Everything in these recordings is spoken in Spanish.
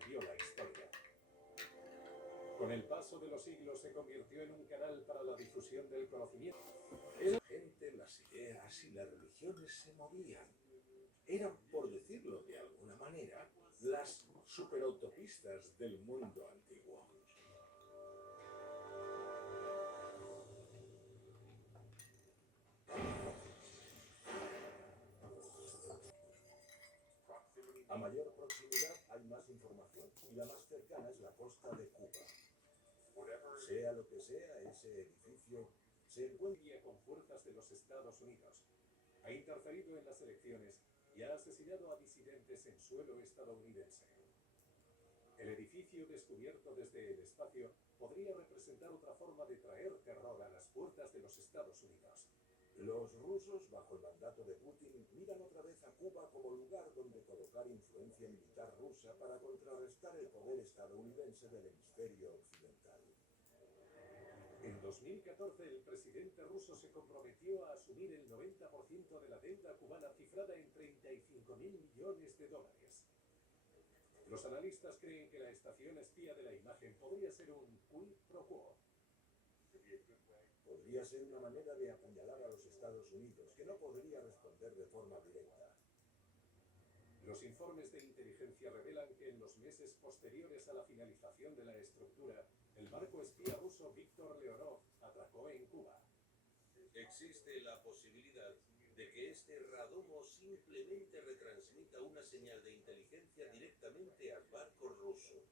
cambió la historia. Con el paso de los siglos se convirtió en un canal para la difusión del conocimiento. La gente, las ideas y las religiones se movían. Eran, por decirlo de alguna manera, las superautopistas del mundo antiguo. A mayor proximidad hay más información, y la más cercana es la costa de Cuba. Sea lo que sea, ese edificio se encuentra Con fuerzas de los Estados Unidos. Ha interferido en las elecciones y ha asesinado a disidentes en suelo estadounidense. El edificio descubierto desde el espacio podría representar otra forma de traer terror a las puertas de los Estados Unidos. Los rusos, bajo el mandato de Putin, miran otra vez a Cuba como lugar donde colocar influencia militar rusa para contrarrestar el poder estadounidense del hemisferio occidental. En 2014, el presidente ruso se comprometió a asumir el 90% de la deuda cubana cifrada en 35.000 millones de dólares. Los analistas creen que la estación espía de la imagen podría ser un quid pro quo. Podría ser una manera de apuñalar a los Estados Unidos, que no podría responder de forma directa. Los informes de inteligencia revelan que en los meses posteriores a la finalización de la estructura, el barco espía ruso Víctor Leonov atracó en Cuba. Existe la posibilidad de que este radomo simplemente retransmita una señal de inteligencia directamente al barco ruso.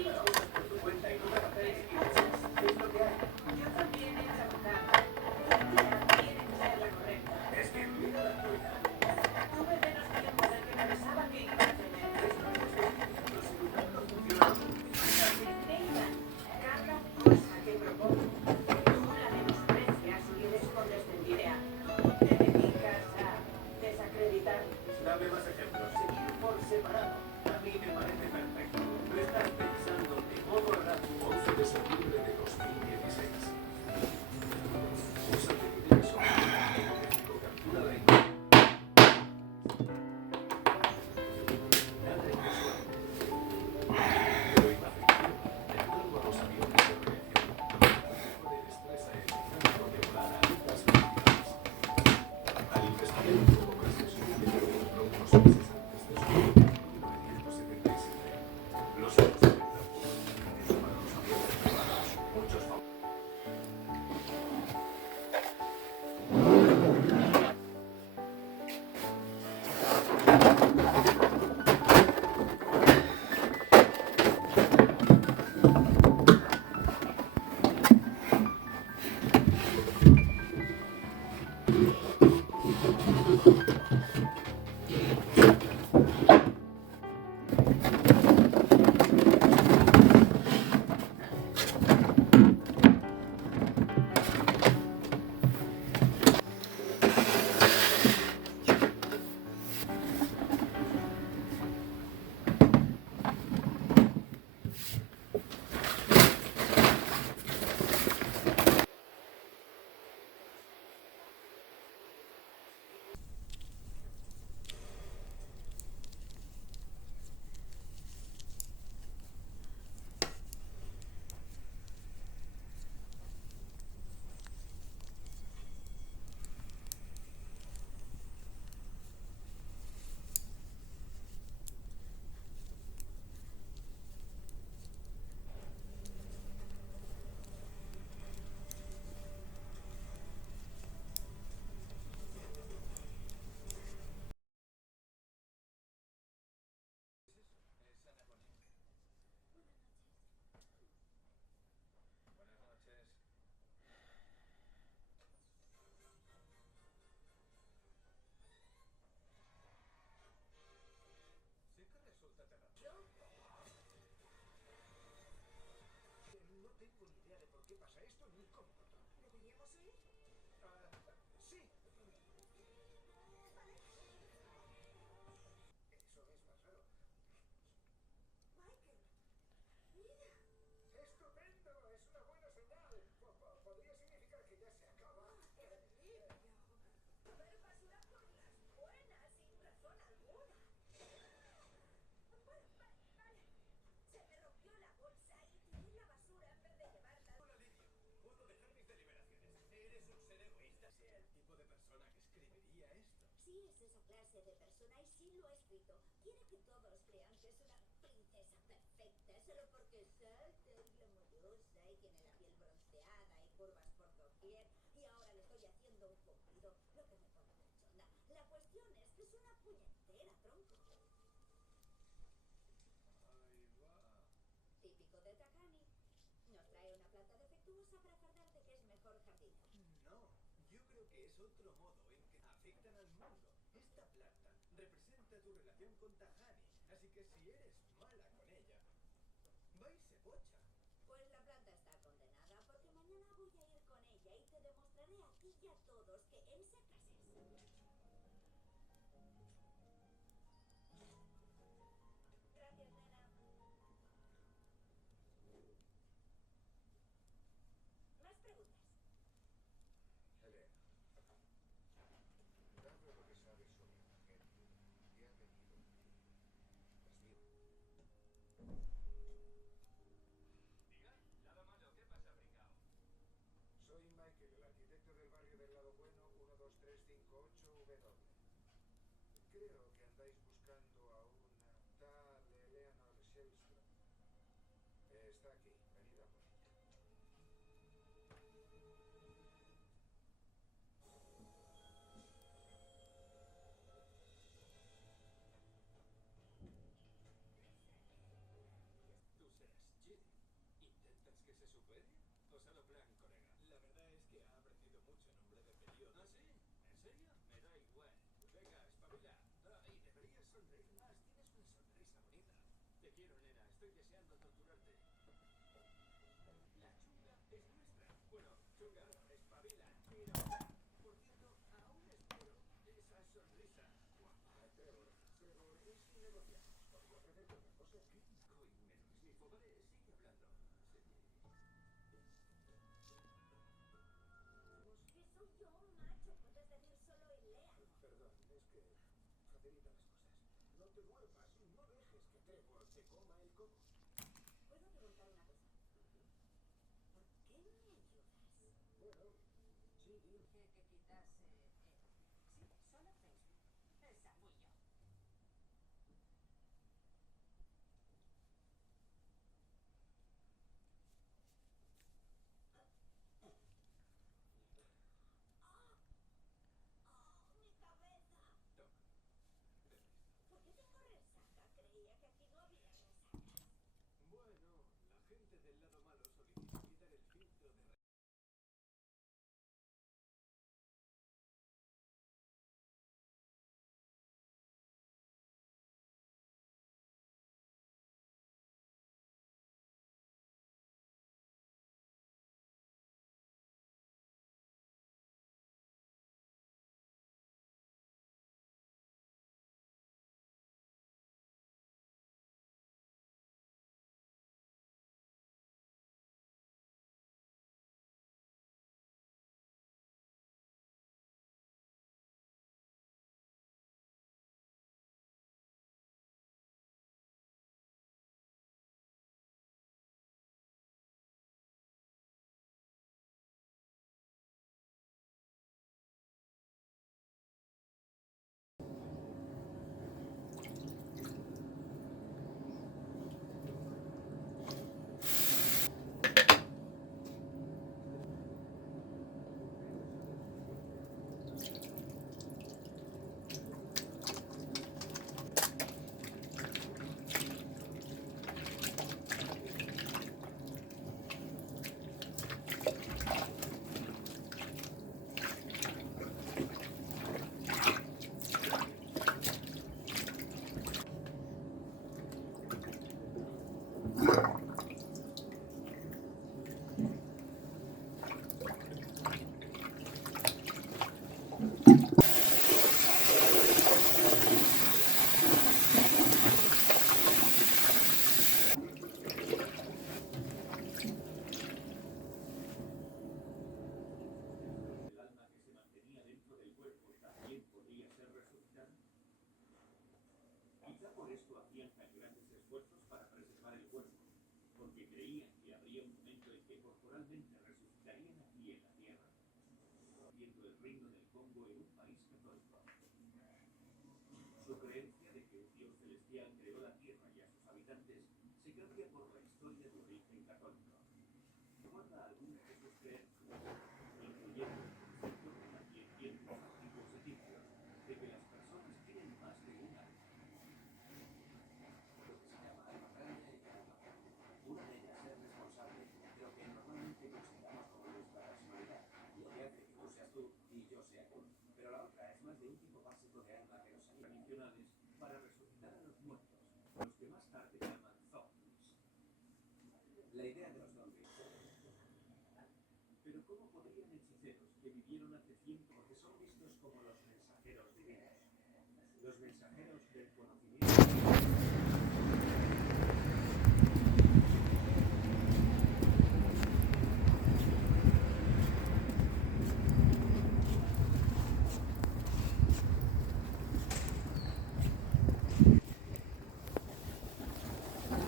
hacer las cosas por tu cuenta y no trabajáis y piensas, es lo que hay. Yo también he echado cama. Mi idea tiene que ser la correcta. Es que mira la tuya. Tuve menos tiempo del que pensaba que iba a tener. Esto no es difícil, los iluminados no funcionan. Venga, cada cosa que propongo, tú la menosprecias y eres condescendiente. Tú te dedicas a desacreditar. Dame más ejemplos. Seguir por separado. A mí me parece perfecto. No estás pensando de modo errado. 11 de septiembre de 2016. Usa de líderes sobre México captura la imagen. Nada inusual. Pero imagínate, de acuerdo a los aviones de reacción, el estrés aerodinámico de volar a altas velocidades. Al investigar un nuevo caso sucedido en los unos meses antes de su muerte en 1977, los años 70 fueron un dinero para los aviones privados. Muchos sí que resulta terapia. No tengo ni idea de por qué pasa esto ni cómo controlarlo. ¿Deberíamos huir? Ah, sí. Eso es más raro. Michael, mira. ¡Estupendo! Es una buena señal. Podría significar que ya se acaba. ¡Qué alivio! Ver basura por las buenas, sin razón alguna. Vale. Se me rompió la bolsa y tiré la basura en vez de llevarla. Un alivio. Puedo dejar mis deliberaciones. Eres un ser egoísta. Sea el tipo de persona que escribiría esto. Sí es esa clase de persona y sí lo ha escrito. Quiere que todos crean que es una princesa perfecta solo porque es alta y glamurosa y tiene la piel bronceada y curvas por doquier. Y ahora le estoy haciendo un cumplido, lo que me pone cachonda. La cuestión es que es una puñetera, tronco. Ahí va. Típico de Takani. Nos trae una planta defectuosa para fardar de que es mejor jardinero. No, yo creo que es otro modo en que afectan al mundo. Esta planta representa tu relación con Tahani, así que si eres mala con ella, va y se bocha. Pues la planta está condenada porque mañana voy a ir con ella y te demostraré a ti y a todos que en sacases. Gracias, nena. ¿Más preguntas? Elena, dado lo que sabes sobre la gente, ¿qué ha tenido en ti? Diga, lado malo, ¿qué pasa, pringao? Soy Michael, el arquitecto del barrio del lado bueno 12358W. Creo que andáis buscando a una tal Eleanor Shellstrom. Está aquí, venid a por ella. Tú serás serio? Me da igual. Venga, espabila. Y deberías sonreír más. Tienes una sonrisa bonita. Te quiero, nena. Estoy deseando torturarte. La chunga es nuestra. Bueno, chunga, espabila. Mira, por cierto, aún espero esa sonrisa guapa. Trevor, es innegociable. ¿Podría ofrecerte otra cosa? ¿Qué coño menos? Sniffo, vale, sigue hablando. Sí. Que soy yo un macho, puedes decir solo el Lean. Perdón, es que facilita las cosas. No te duermas. No dejes que Trevor te coma el coco. ¿Puedo preguntar una cosa? ¿Por qué me ayudas? Bueno, sí, dime. Dije que quitase el... Sí, solo Facebook. Esa fui yo. ¡Oh, mi cabeza! Toma, bebe esto. ¿Por qué tengo resaca? Creía que aquí no había resacas. Bueno, la gente del lado malo solicitó quitar el filtro de el alma que se mantenía dentro del cuerpo también podría ser resucitada. Quizá por esto hacían tan grandes esfuerzos para preservar el cuerpo, porque creían que habría un momento en que corporalmente resucitarían aquí en la tierra, viendo el reino del Congo en un país católico. Su creencia de que un Dios celestial creó la tierra y a sus habitantes se cambia por la historia de origen católico. Guarda algunas de sus creencias, incluyendo el concepto que también tienen los antiguos egipcios, de que las personas tienen más de un alma. Lo que se llama alma grande y alma pequeña. Una de ellas es responsable de lo que normalmente consideramos como nuestra personalidad, lo que hace que tú seas tú y yo sea tú. Pero la otra es más de un tipo básico de alma que nos anima. Tradicionales para resucitar a los muertos, los que más tarde llaman zombies. La idea de los zombies. Pero ¿cómo podrían hechiceros que vivieron hace cientos, porque son vistos como los mensajeros divinos, los mensajeros del conocimiento